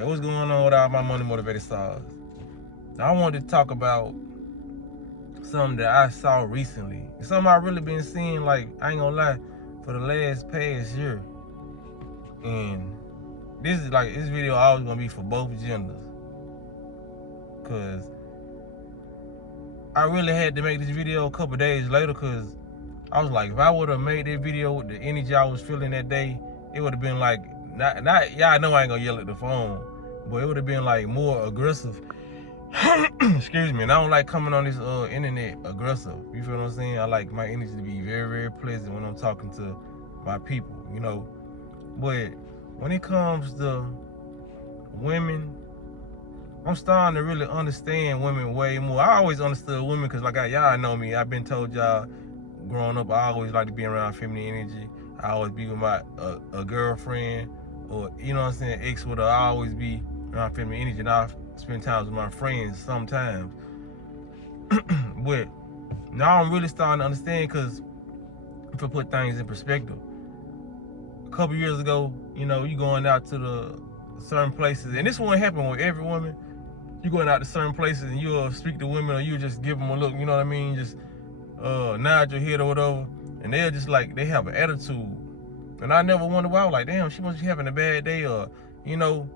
Okay, what's going on with all my money motivated stars? I wanted to talk about something that I saw recently. It's something I really been seeing, like, I ain't gonna lie, for the past year. And this video always gonna be for both genders. Cause I really had to make this video a couple days later, cause I was like, if I would have made that video with the energy I was feeling that day, it would have been like, not y'all know I ain't gonna yell at the phone, but it would have been like more aggressive. Excuse me. And I don't like coming on this internet aggressive. You feel what I'm saying? I like my energy to be very, very pleasant when I'm talking to my people, you know. But when it comes to women, I'm starting to really understand women way more. I always understood women because, like, y'all know me. I've been told y'all growing up, I always like to be around feminine energy. I always be with my a girlfriend, or, you know what I'm saying, ex with her. I always be around feminine energy. And I spend time with my friends sometimes. But now I'm really starting to understand, because if I put things in perspective, a couple years ago, you know, you going out to the certain places, and this won't happen with every woman. You going out to certain places and you'll speak to women, or you just give them a look, you know what I mean, just nod your head or whatever, and they're just like, they have an attitude. And I never wondered why. I was like, damn, she must be having a bad day, or, you know.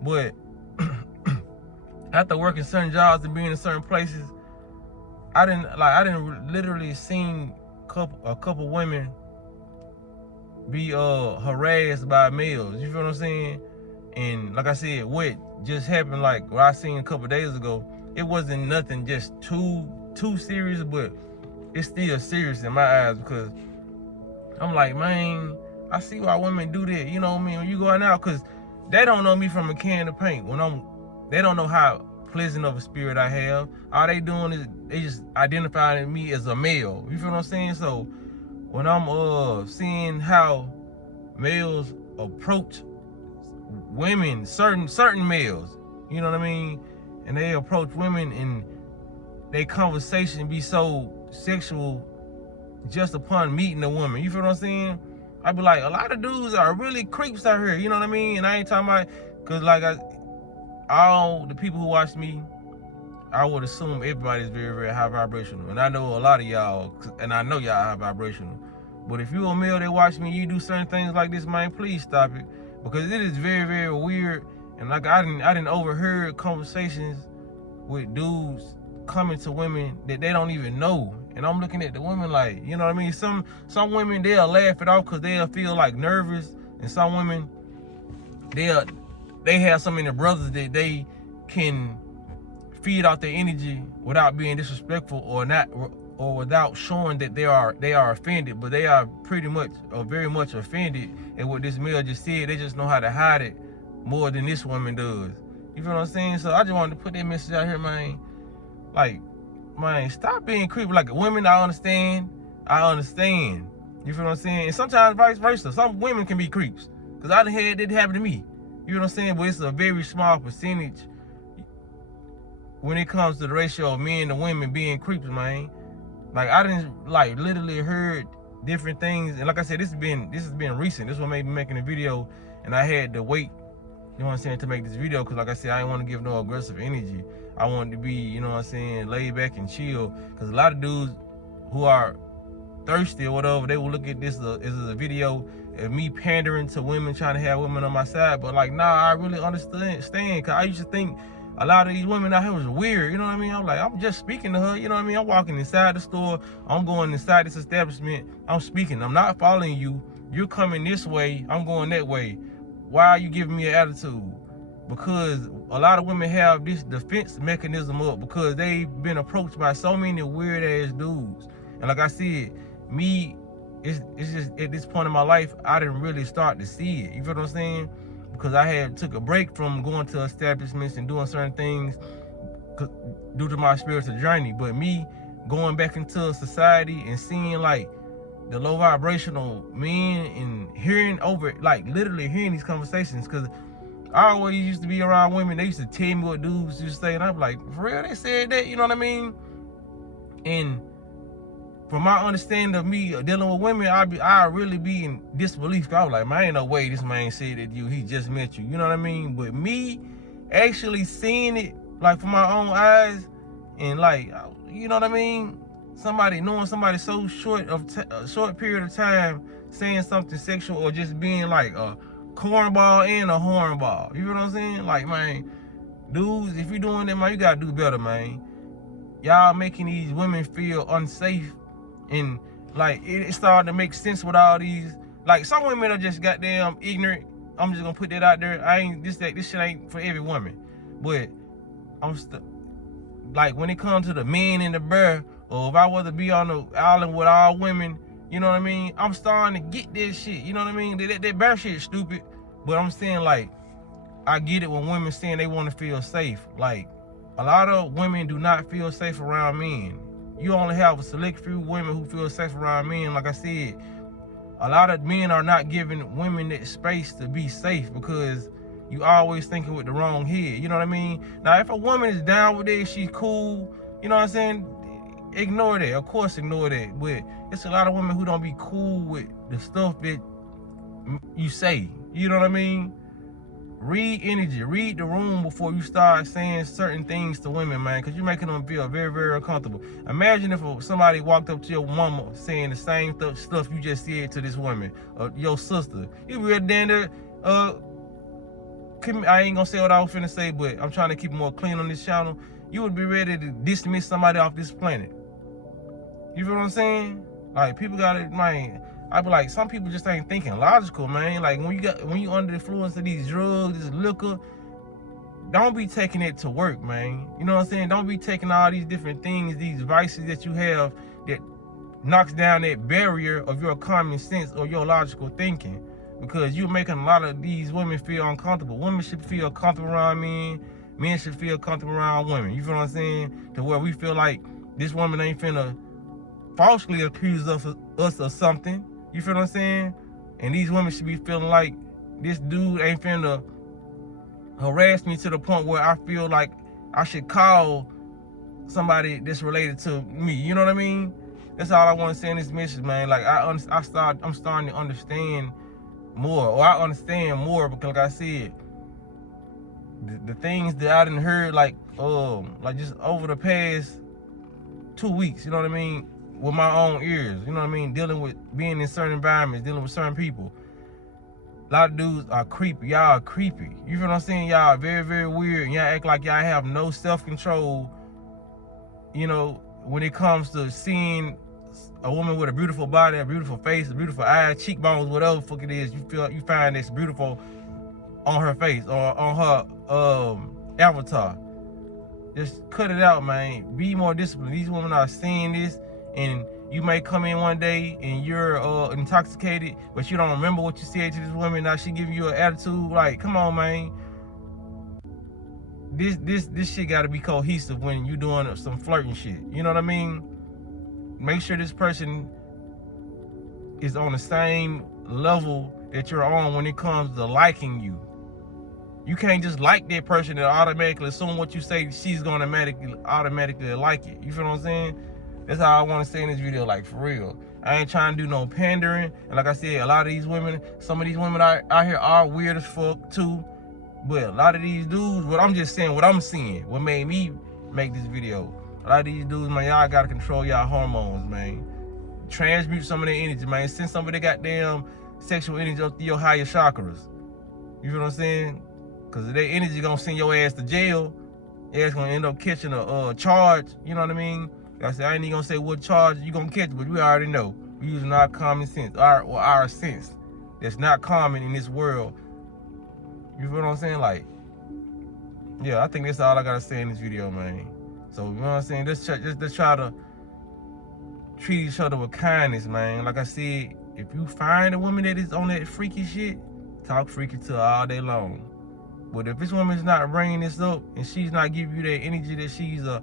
But after working certain jobs and being in certain places, I didn't literally seen a couple women be harassed by males. You feel what I'm saying? And like I said, what just happened, like what I seen a couple days ago, it wasn't nothing just too serious, but it's still serious in my eyes, because I'm like, man, I see why women do that. You know what I mean? When you going out, because they don't know me from a can of paint. They don't know how pleasant of a spirit I have. All they doing is they just identifying me as a male. You feel what I'm saying? So when I'm seeing how males approach women, certain males, you know what I mean, and they approach women and their conversation be so sexual just upon meeting a woman. You feel what I'm saying? I be like, a lot of dudes are really creeps out here. You know what I mean? And I ain't talking about, cause like all the people who watch me, I would assume everybody's very, very high vibrational. And I know a lot of y'all, and I know y'all high vibrational. But if you a male that watch me, you do certain things like this, man, please stop it. Because it is very, very weird. And like I didn't overheard conversations with dudes coming to women that they don't even know. And I'm looking at the women like, you know what I mean? Some women, they'll laugh it off because they'll feel like nervous. And some women, they have so many brothers that they can feed off their energy without being disrespectful or without showing that they are offended, but they are pretty much or very much offended at what this male just said. They just know how to hide it more than this woman does. You feel what I'm saying? So I just wanted to put that message out here, man. Like, man, stop being creepy. Like, women, I understand. You feel what I'm saying? And sometimes vice versa. Some women can be creeps. Because I had it happen to me. You know what I'm saying? But it's a very small percentage when it comes to the ratio of men to women being creeps, man. Like, I didn't, like, literally heard different things. And like I said, this has been recent. This is what made me making a video. And I had to wait, you know what I'm saying, to make this video. Because like I said, I didn't want to give no aggressive energy. I wanted to be, you know what I'm saying, laid back and chill. Because a lot of dudes who are thirsty or whatever, they will look at this as a video of me pandering to women, trying to have women on my side. But like, nah, I really understand. Because I used to think a lot of these women out here was weird, you know what I mean? I'm like, I'm just speaking to her, you know what I mean? I'm walking inside the store, I'm going inside this establishment, I'm speaking, I'm not following you. You're coming this way, I'm going that way. Why are you giving me an attitude? Because a lot of women have this defense mechanism up because they've been approached by so many weird ass dudes. And like I said, me, it's just at this point in my life, I didn't really start to see it. You feel what I'm saying? Because I had took a break from going to establishments and doing certain things due to my spiritual journey. But me going back into society and seeing like the low vibrational men and hearing over, like literally hearing these conversations, because I always used to be around women, they used to tell me what dudes used to say, and I'm like, for real, they said that, you know what I mean? And from my understanding of me dealing with women, I really be in disbelief. I was like, man, ain't no way this man said that he just met you. You know what I mean? But me actually seeing it like from my own eyes, and like, you know what I mean? Knowing somebody so short period of time saying something sexual, or just being like a cornball and a hornball. You know what I'm saying? Like, man, dudes, if you're doing that, man, you gotta do better, man. Y'all making these women feel unsafe, and like it started to make sense with all these. Like, some women are just goddamn ignorant. I'm just gonna put that out there. This shit ain't for every woman, but like, when it comes to the men and the bear, or if I was to be on the island with all women, you know what I mean? I'm starting to get this shit. You know what I mean? That bear shit is stupid, but I'm saying, like, I get it when women saying they want to feel safe. Like, a lot of women do not feel safe around men. You only have a select few women who feel safe around men. Like I said, a lot of men are not giving women that space to be safe, because you always thinking with the wrong head. You know what I mean? Now, if a woman is down with it, she's cool, you know what I'm saying? Ignore that. Of course, ignore that. But it's a lot of women who don't be cool with the stuff that you say. You know what I mean? Read energy, read the room before you start saying certain things to women, man, because you're making them feel very, very uncomfortable. Imagine if somebody walked up to your mama saying the same stuff you just said to this woman, or your sister. You be right there, I ain't gonna say what I was finna say, but I'm trying to keep it more clean on this channel. You would be ready to dismiss somebody off this planet. You feel what I'm saying? Like, people gotta, man, I be like, some people just ain't thinking logical, man. Like, when you under the influence of these drugs, this liquor, don't be taking it to work, man. You know what I'm saying? Don't be taking all these different things, these vices that you have that knocks down that barrier of your common sense or your logical thinking, because you're making a lot of these women feel uncomfortable. Women should feel comfortable around men. Men should feel comfortable around women. You feel what I'm saying? To where we feel like this woman ain't finna falsely accuse us of something. You feel what I'm saying? And these women should be feeling like this dude ain't finna harass me to the point where I feel like I should call somebody that's related to me. You know what I mean? That's all I want to say in this message, man. Like, I'm starting to understand more, or I understand more, because, like I said, the things that I done heard, like just over the past 2 weeks, you know what I mean, with my own ears, you know what I mean, dealing with being in certain environments, dealing with certain people. A lot of dudes are creepy. Y'all are creepy. You feel what I'm saying? Y'all are very, very weird. Y'all act like y'all have no self-control, you know, when it comes to seeing a woman with a beautiful body, a beautiful face, a beautiful eyes, cheekbones, whatever the fuck it is, you find this beautiful on her face or on her avatar. Just cut it out, man. Be more disciplined. These women are seeing this, and you may come in one day and you're intoxicated, but you don't remember what you said to this woman. Now she giving you an attitude. Like, come on, man. This shit got to be cohesive when you doing some flirting shit. You know what I mean? Make sure this person is on the same level that you're on when it comes to liking you. You can't just like that person and automatically assume what you say she's gonna automatically like it. You feel what I'm saying? That's how I want to say in this video, like, for real. I ain't trying to do no pandering. And like I said, a lot of these women, some of these women out here are weird as fuck too. But a lot of these dudes, what I'm just saying, what I'm seeing, what made me make this video. A lot of these dudes, man, y'all gotta control y'all hormones, man. Transmute some of their energy, man. Send some of their goddamn sexual energy up to your higher chakras. You feel what I'm saying? Because their energy gonna send your ass to jail. Your ass gonna end up catching a charge. You know what I mean? Like I said, I ain't even gonna say what charge you gonna catch, but we already know. We're using our common sense, our sense that's not common in this world. You feel what I'm saying? Like, yeah, I think that's all I gotta say in this video, man. So, you know what I'm saying? Let's try to treat each other with kindness, man. Like I said, if you find a woman that is on that freaky shit, talk freaky to her all day long. But if this woman's not bringing this up and she's not giving you that energy that she's a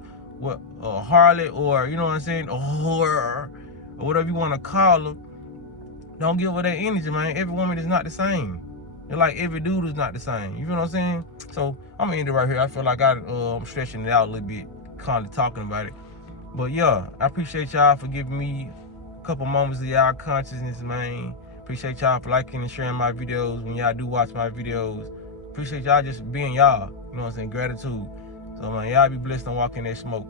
harlot, or, you know what I'm saying, a whore, or whatever you want to call her, don't give her that energy, man. Every woman is not the same. And like every dude is not the same. You feel what I'm saying? So I'm gonna end it right here. I feel like I'm stretching it out a little bit, kind of talking about it. But yeah, I appreciate y'all for giving me a couple moments of y'all consciousness, man. Appreciate y'all for liking and sharing my videos when y'all do watch my videos. Appreciate y'all just being y'all. You know what I'm saying? Gratitude. So man, y'all be blessed and walk in that smoke.